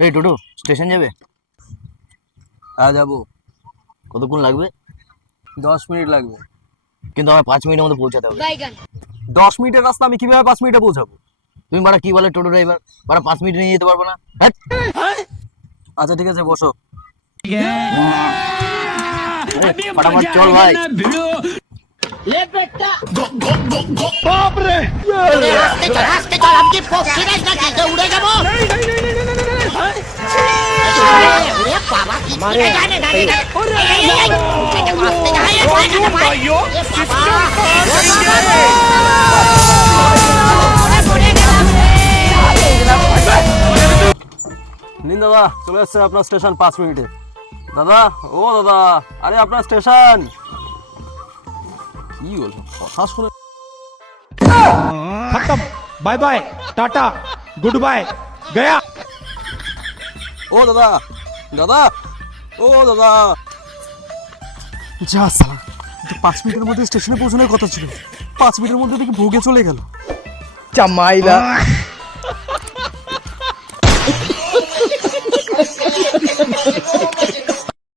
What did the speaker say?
এই টোটো স্টেশন যাবে? হ্যাঁ যাবো। কতক্ষণ লাগবে? 10 মিনিট লাগবে। কিন্তু আমার 5 মিনিটের মধ্যে পৌঁছাতে হবে। 10 মিনিটের রাস্তা আমি কিভাবে 5 মিনিটে পৌঁছাবো? তুমি বাড়া কি বলে টোটো ড্রাইভার, বাড়া 5 মিনিট নিয়ে যেতে পারবো না? হ্যাঁ, আচ্ছা ঠিক আছে বসো। ফটাফট চল ভাই। হাসতে চল আমি কি পক্ষীরাজ নাকি যে উড়ে যাবো? ওরে বাবা কি জানে না নিন দাদা, চলে আসছে আপনার স্টেশন 5 মিনিটে। দাদা, ও দাদা, আরে আপনার স্টেশন। কি বলছো কথা শুনে? खत्म। Bye bye tata good bye गया। ও দাদা, দাদা, ও দাদা। যা সালা, 5 মিনিটের মধ্যে স্টেশনে পৌঁছানোর কথা ছিল, 5 মিনিটের মধ্যে দেখি ভোগে চলে গেল। चमाइला